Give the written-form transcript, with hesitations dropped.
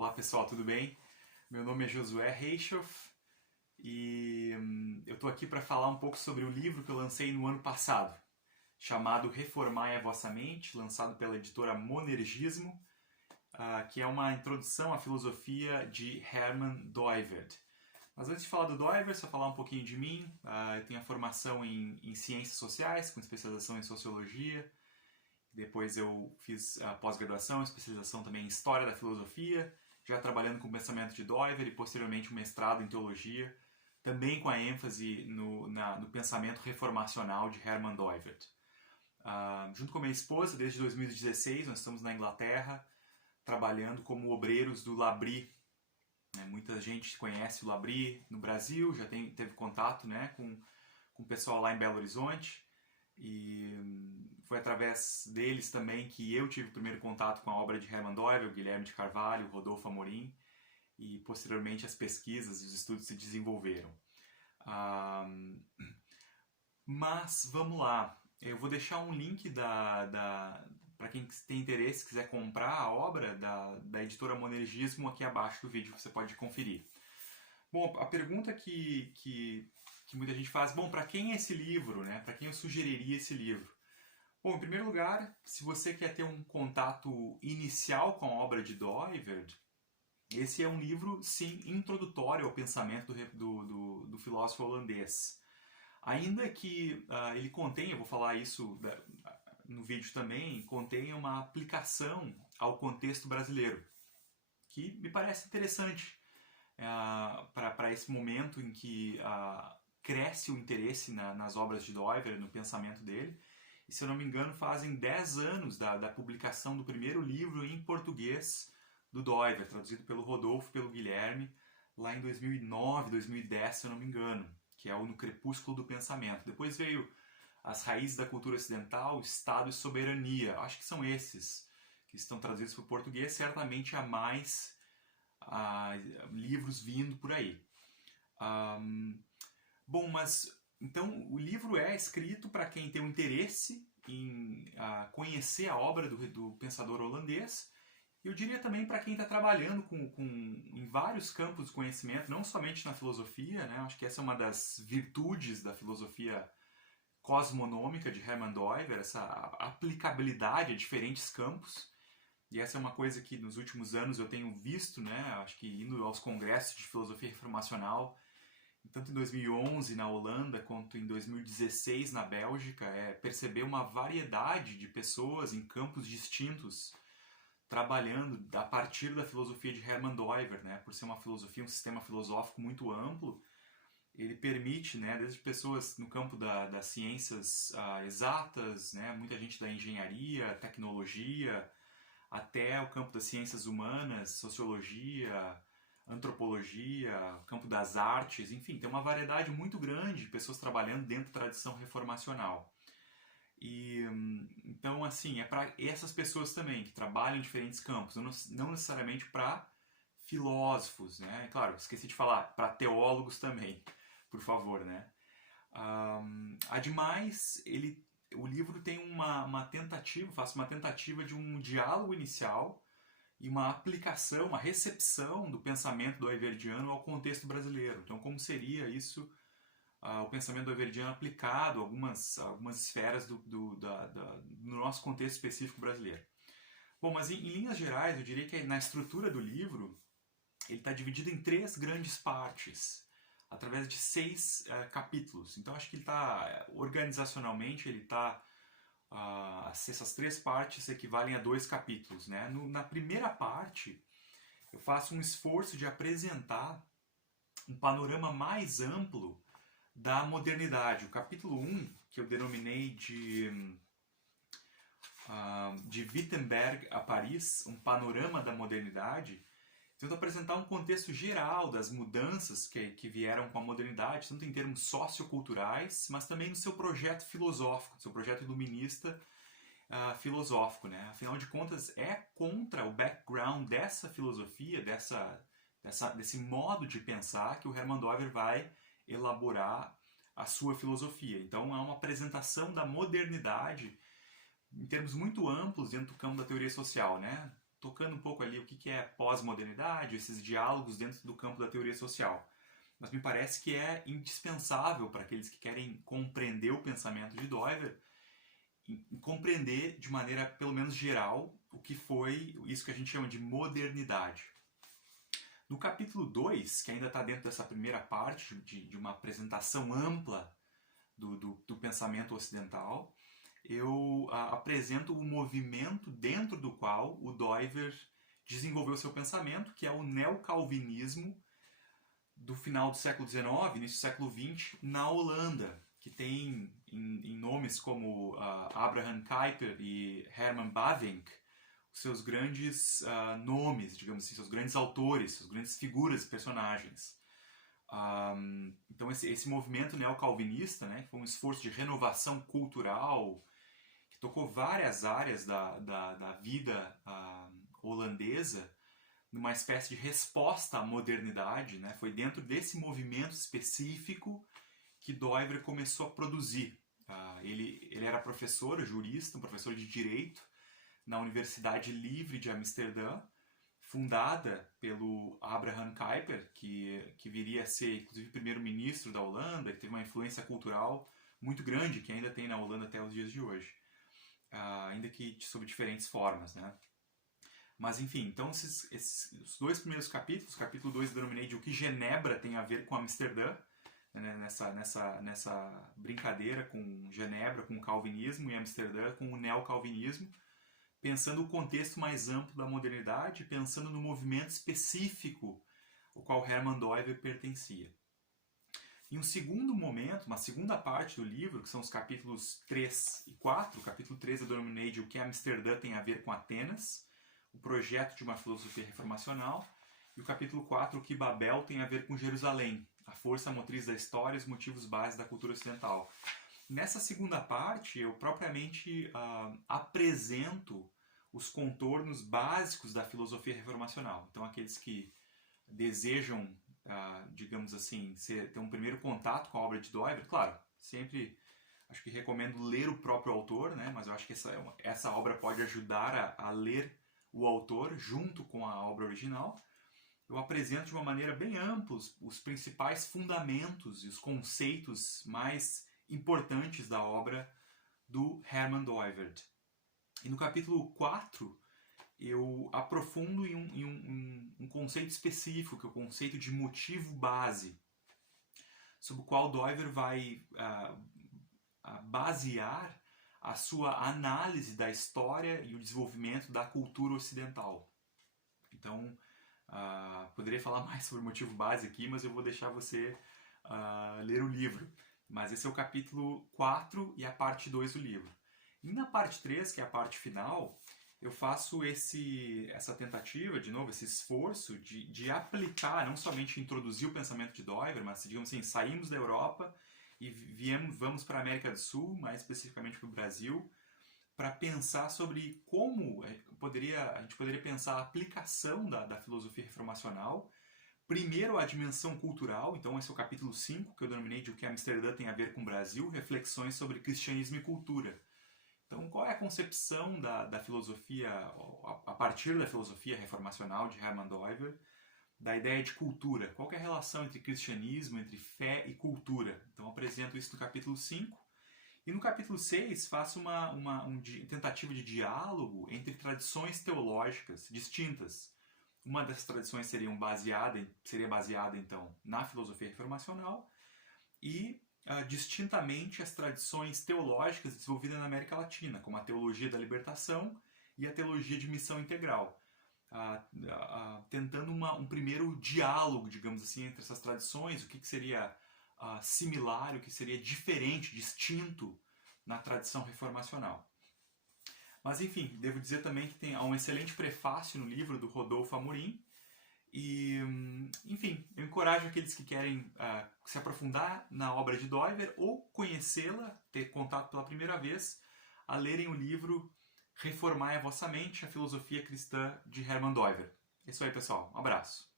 Olá pessoal, tudo bem? Meu nome é Josué Reichoff e eu estou aqui para falar um pouco sobre o livro que eu lancei no ano passado, chamado Reformai a Vossa Mente, lançado pela editora Monergismo, que é uma introdução à filosofia de Hermann Doivert. Mas antes de falar do Doivert, só falar um pouquinho de mim. Eu tenho a formação em ciências sociais, com especialização em sociologia. Depois eu fiz a pós-graduação, especialização também em História da Filosofia, já trabalhando com o pensamento de Doivert e posteriormente um mestrado em Teologia, também com a ênfase no pensamento reformacional de Hermann Doivert. Junto com a minha esposa, desde 2016, nós estamos na Inglaterra, trabalhando como obreiros do L'Abri. Muita gente conhece o L'Abri no Brasil, já teve contato, com o pessoal lá em Belo Horizonte. E foi através deles também que eu tive o primeiro contato com a obra de Hermann Doivert, Guilherme de Carvalho, Rodolfo Amorim, e posteriormente as pesquisas e os estudos se desenvolveram. Mas vamos lá, eu vou deixar um link para quem tem interesse, quiser comprar a obra da editora Monergismo aqui abaixo do vídeo, você pode conferir. Bom, a pergunta que muita gente faz, bom, para quem é esse livro, né? Para quem eu sugeriria esse livro? Bom, em primeiro lugar, se você quer ter um contato inicial com a obra de Doivert, esse é um livro, sim, introdutório ao pensamento do filósofo holandês. Ainda que ele contém, eu vou falar isso no vídeo também, contém uma aplicação ao contexto brasileiro, que me parece interessante para esse momento em que cresce o interesse nas obras de Doivert, no pensamento dele. E, se eu não me engano, fazem 10 anos da publicação do primeiro livro em português do Doivert, traduzido pelo Rodolfo e pelo Guilherme, lá em 2009, 2010, se eu não me engano, que é o No Crepúsculo do Pensamento. Depois veio As Raízes da Cultura Ocidental, Estado e Soberania. Acho que são esses que estão traduzidos para o português. Certamente há mais livros vindo por aí. Bom, mas então o livro é escrito para quem tem um interesse em conhecer a obra do pensador holandês. Eu diria também para quem está trabalhando em vários campos de conhecimento, não somente na filosofia, né? Acho que essa é uma das virtudes da filosofia cosmonômica de Hermann Doivert, essa aplicabilidade a diferentes campos. E essa é uma coisa que nos últimos anos eu tenho visto, acho que indo aos congressos de filosofia reformacional, tanto em 2011 na Holanda quanto em 2016 na Bélgica, perceber uma variedade de pessoas em campos distintos trabalhando a partir da filosofia de Hermann Doivert, por ser uma filosofia, um sistema filosófico muito amplo. Ele permite, desde pessoas no campo das ciências exatas, muita gente da engenharia, tecnologia, até o campo das ciências humanas, sociologia, antropologia, campo das artes, enfim, tem uma variedade muito grande de pessoas trabalhando dentro da tradição reformacional. E então, assim, é para essas pessoas também que trabalham em diferentes campos, não necessariamente para filósofos, Claro, esqueci de falar, para teólogos também, por favor, Ademais, o livro tem uma tentativa, faço uma tentativa de um diálogo inicial e uma aplicação, uma recepção do pensamento doiverdiano ao contexto brasileiro. Então, como seria isso, o pensamento doiverdiano aplicado a algumas esferas do nosso contexto específico brasileiro. Bom, mas em linhas gerais, eu diria que na estrutura do livro, ele está dividido em 3 grandes partes, através de 6 capítulos. Então, acho que ele está, organizacionalmente, ele está... essas 3 partes equivalem a 2 capítulos. Na primeira parte, eu faço um esforço de apresentar um panorama mais amplo da modernidade. O capítulo 1, que eu denominei de Wittenberg a Paris, um panorama da modernidade, tento apresentar um contexto geral das mudanças que vieram com a modernidade, tanto em termos socioculturais, mas também no seu projeto filosófico, no seu projeto iluminista filosófico. Afinal de contas, é contra o background dessa filosofia, desse modo de pensar, que o Hermann Doivert vai elaborar a sua filosofia. Então, é uma apresentação da modernidade em termos muito amplos dentro do campo da teoria social, tocando um pouco ali o que é pós-modernidade, esses diálogos dentro do campo da teoria social. Mas me parece que é indispensável para aqueles que querem compreender o pensamento de Doiver, compreender de maneira pelo menos geral o que foi isso que a gente chama de modernidade. No capítulo 2, que ainda está dentro dessa primeira parte de uma apresentação ampla do pensamento ocidental, eu apresento o movimento dentro do qual o Doiver desenvolveu seu pensamento, que é o neocalvinismo do final do século XIX, início do século XX, na Holanda, que tem em nomes como Abraham Kuyper e Herman Bavinck, os seus grandes nomes, digamos assim, seus grandes autores, suas grandes figuras, personagens. Então esse movimento neocalvinista, né, que foi um esforço de renovação cultural, que tocou várias áreas da vida holandesa, numa espécie de resposta à modernidade, né? Foi dentro desse movimento específico que Doiver começou a produzir. Ele era professor, jurista, um professor de direito na Universidade Livre de Amsterdã, fundada pelo Abraham Kuyper, que viria a ser, inclusive, primeiro-ministro da Holanda, que teve uma influência cultural muito grande, que ainda tem na Holanda até os dias de hoje. Ainda que sob diferentes formas, né? Mas, enfim, então os dois primeiros capítulos, capítulo 2 eu denominei de o que Genebra tem a ver com Amsterdã, né, nessa brincadeira com Genebra, com o calvinismo, e Amsterdã com o neocalvinismo, pensando o contexto mais amplo da modernidade, pensando no movimento específico ao qual Herman Doiver pertencia. Em um segundo momento, uma segunda parte do livro, que são os capítulos 3 e 4, o capítulo 3 eu denominei de o que Amsterdã tem a ver com Atenas, o projeto de uma filosofia reformacional, e o capítulo 4, o que Babel tem a ver com Jerusalém, a força motriz da história e os motivos básicos da cultura ocidental. Nessa segunda parte, eu propriamente apresento os contornos básicos da filosofia reformacional. Então, aqueles que desejam, digamos assim, ter um primeiro contato com a obra de Doiver, claro, sempre acho que recomendo ler o próprio autor, né? Mas eu acho que essa obra pode ajudar a ler o autor junto com a obra original. Eu apresento de uma maneira bem ampla os principais fundamentos e os conceitos mais importantes da obra do Herman Doiver. E no capítulo 4 eu aprofundo em um conceito específico, que é o conceito de motivo base, sobre o qual Doiver vai basear a sua análise da história e o desenvolvimento da cultura ocidental. Então, poderia falar mais sobre o motivo base aqui, mas eu vou deixar você ler o livro. Mas esse é o capítulo 4 e a parte 2 do livro. E na parte 3, que é a parte final, eu faço essa tentativa, de novo, esse esforço de aplicar, não somente introduzir o pensamento de Doiver, mas, digamos assim, saímos da Europa e vamos para a América do Sul, mais especificamente para o Brasil, para pensar sobre como a gente poderia pensar a aplicação da filosofia reformacional. Primeiro, a dimensão cultural, então esse é o capítulo 5, que eu denominei de o que Amsterdã tem a ver com o Brasil, reflexões sobre cristianismo e cultura. Então, qual é a concepção da filosofia, a partir da filosofia reformacional de Herman Doiver, da ideia de cultura? Qual é a relação entre cristianismo, entre fé e cultura? Então, apresento isso no capítulo 5. E no capítulo 6, faço uma tentativa de diálogo entre tradições teológicas distintas. Uma dessas tradições seria baseada, então, na filosofia reformacional e, distintamente, as tradições teológicas desenvolvidas na América Latina, como a teologia da libertação e a teologia de missão integral. Tentando um primeiro diálogo, digamos assim, entre essas tradições, o que seria similar, o que seria diferente, distinto na tradição reformacional. Mas, enfim, devo dizer também que há um excelente prefácio no livro do Rodolfo Amorim. E, enfim, eu encorajo aqueles que querem se aprofundar na obra de Doiver ou conhecê-la, ter contato pela primeira vez, a lerem o livro Reformai a Vossa Mente, a Filosofia Cristã de Herman Doiver. É isso aí, pessoal. Um abraço.